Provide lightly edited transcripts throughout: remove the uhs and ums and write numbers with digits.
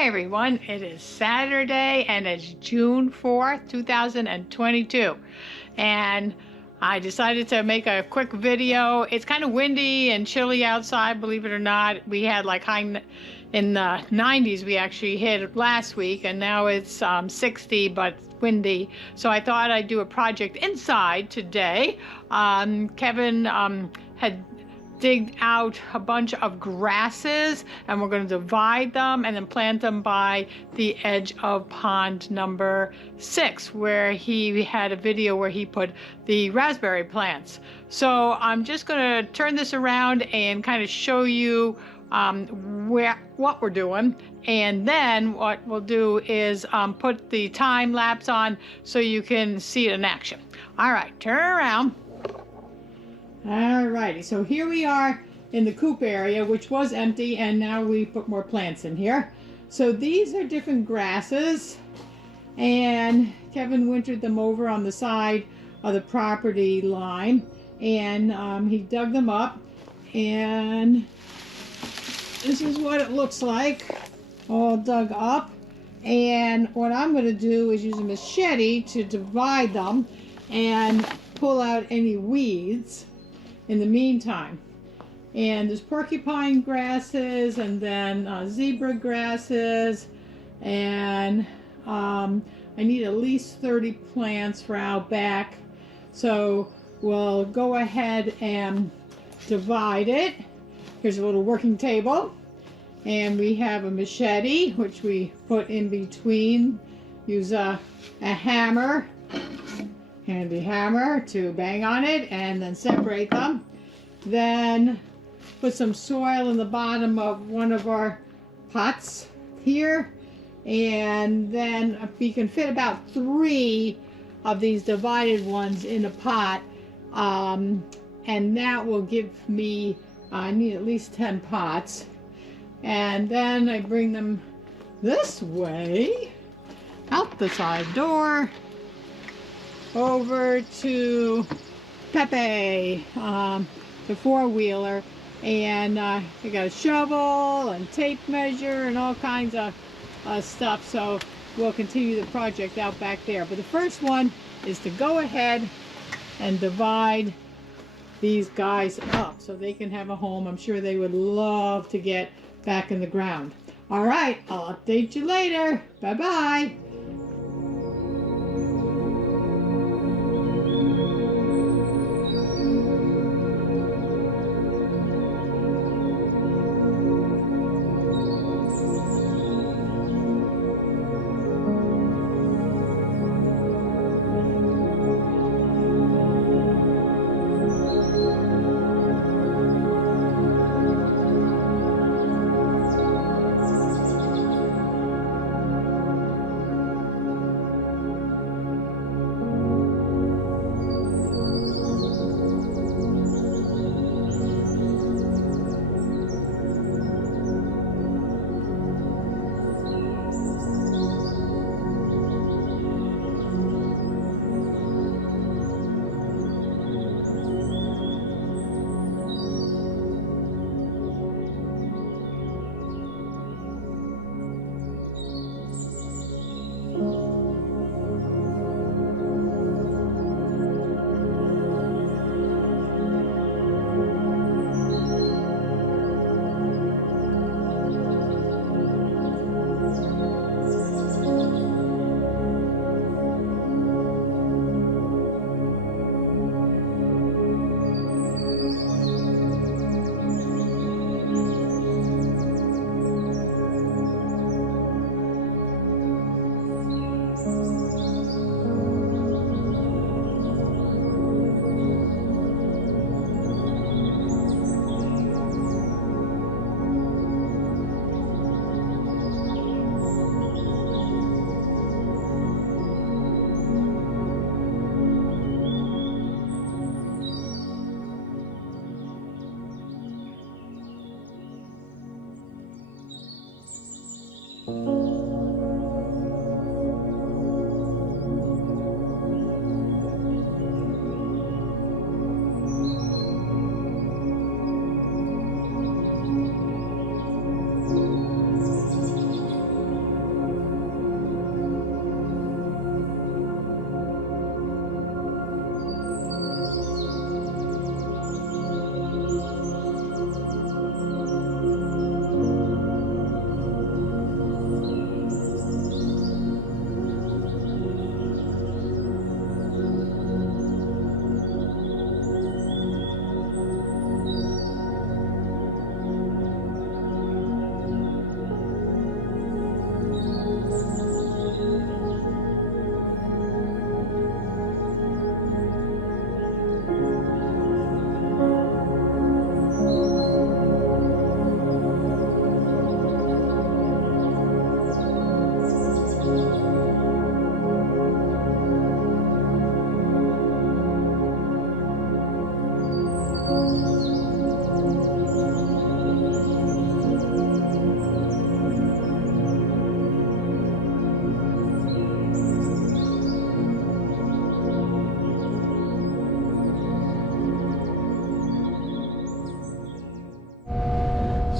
Hi everyone, it is Saturday and it's June 4th, 2022. And I decided to make a quick video. It's kind of windy and chilly outside, believe it or not. We had like high in the 90s we actually hit last week, and now it's 60 but windy. So I thought I'd do a project inside today. Kevin had digged out a bunch of grasses, and we're going to divide them and then plant them by the edge of pond number 6, where he had a video where he put the raspberry plants. So I'm just going to turn this around and kind of show you what we're doing, and then what we'll do is put the time lapse on so you can see it in action. All right, turn around. Alrighty, so here we are in the coop area, which was empty, and now we put more plants in here. So these are different grasses, and Kevin wintered them over on the side of the property line, and he dug them up, and this is what it looks like, all dug up. And what I'm going to do is use a machete to divide them and pull out any weeds in the meantime. And there's porcupine grasses, and then zebra grasses, and I need at least 30 plants for out back. So we'll go ahead and divide it. Here's a little working table, and we have a machete which we put in between. Use a hammer, handy hammer, to bang on it and then separate them. Then put some soil in the bottom of one of our pots here, and then we can fit about 3 of these divided ones in a pot, and that will give me, I need at least 10 pots. And then I bring them this way out the side door over to Pepe, the 4-wheeler, and I got a shovel and tape measure and all kinds of stuff. So we'll continue the project out back there. But the first one is to go ahead and divide these guys up so they can have a home. I'm sure they would love to get back in the ground. All right, I'll update you later. Bye-bye.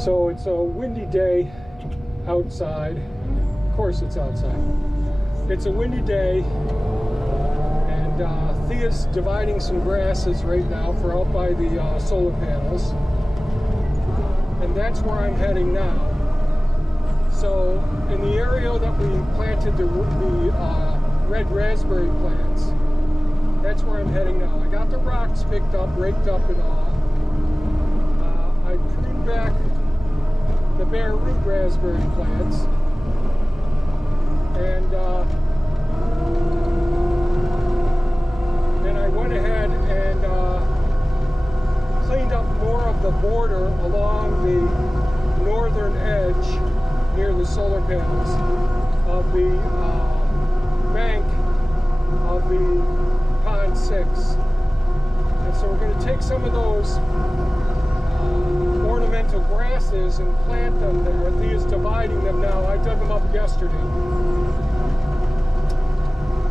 So it's a windy day outside. Of course it's outside. It's a windy day, and Thea's dividing some grasses right now for out by the solar panels. And that's where I'm heading now. So in the area that we planted the red raspberry plants, that's where I'm heading now. I got the rocks picked up, raked up and all. I pruned back the bare root raspberry plants, and then I went ahead and cleaned up more of the border along the northern edge near the solar panels of the bank of the pond 6. And so we're going to take some of those ornamental grasses and plant them there. Thea's dividing them now. I dug them up yesterday.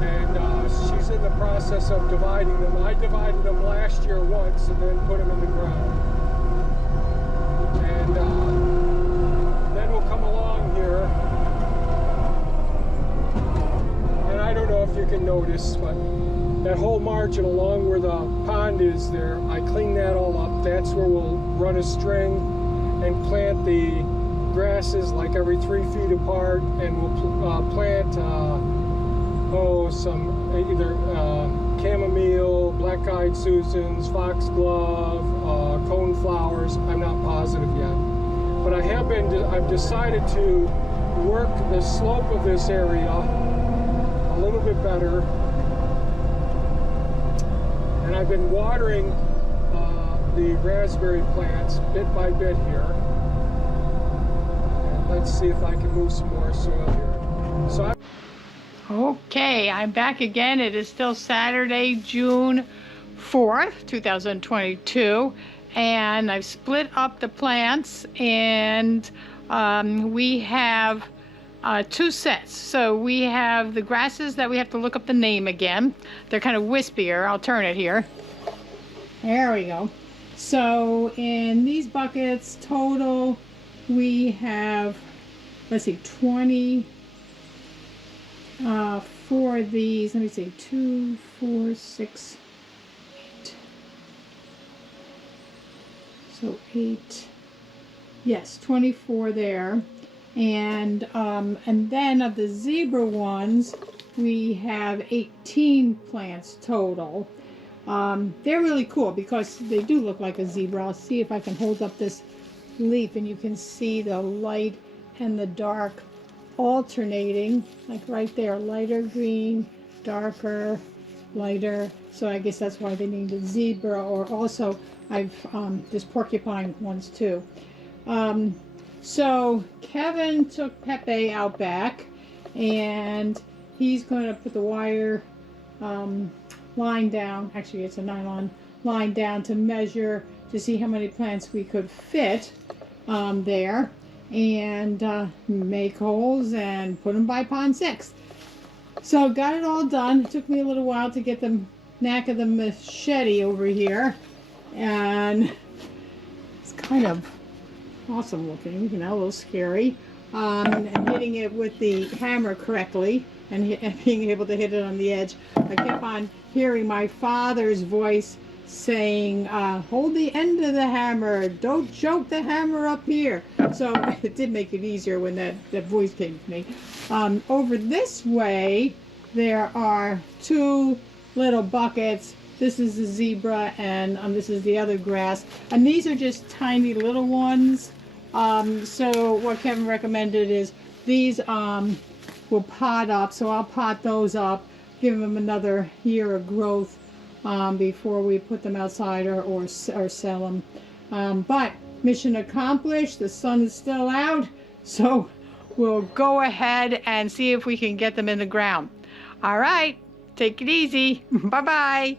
And she's in the process of dividing them. I divided them last year once and then put them in the ground. And then we'll come along here. And I don't know if you can notice, but that whole margin along where the pond is there, I cleaned that all up. That's where we'll run a string and plant the grasses like every 3 feet apart, and we'll plant some either chamomile, black-eyed Susans, foxglove, coneflowers. I'm not positive yet, but I've decided to work the slope of this area a little bit better. And I've been watering the raspberry plants bit by bit here. And let's see if I can move some more soil here. So Okay, I'm back again. It is still Saturday, June 4th, 2022. And I've split up the plants, and we have 2 sets. So we have the grasses that we have to look up the name again. They're kind of wispier. I'll turn it here. There we go. So in these buckets total, we have, let's see, 20 for these. Let me see, 2, 4, 6, 8. So 8. Yes, 24 there. And then of the zebra ones, we have 18 plants total. They're really cool because they do look like a zebra. I'll see if I can hold up this leaf and you can see the light and the dark alternating, like right there, lighter green, darker, lighter. So I guess that's why they named it zebra. Or also, I've there's porcupine ones too. So Kevin took Pepe out back, and he's going to put the wire line down. Actually, it's a nylon line down to measure to see how many plants we could fit there, and make holes and put them by pond 6. So got it all done. It took me a little while to get the knack of the machete over here, and it's kind of awesome looking, even a little scary, and hitting it with the hammer correctly and being able to hit it on the edge. I kept on hearing my father's voice saying, hold the end of the hammer, don't choke the hammer up here. So it did make it easier when that voice came to me. Over this way there are 2 little buckets. This is the zebra, and this is the other grass, and these are just tiny little ones. So what Kevin recommended is these will pot up, so I'll pot those up, give them another year of growth before we put them outside or sell them. But mission accomplished. The sun is still out, so we'll go ahead and see if we can get them in the ground. All right, take it easy. Bye-bye.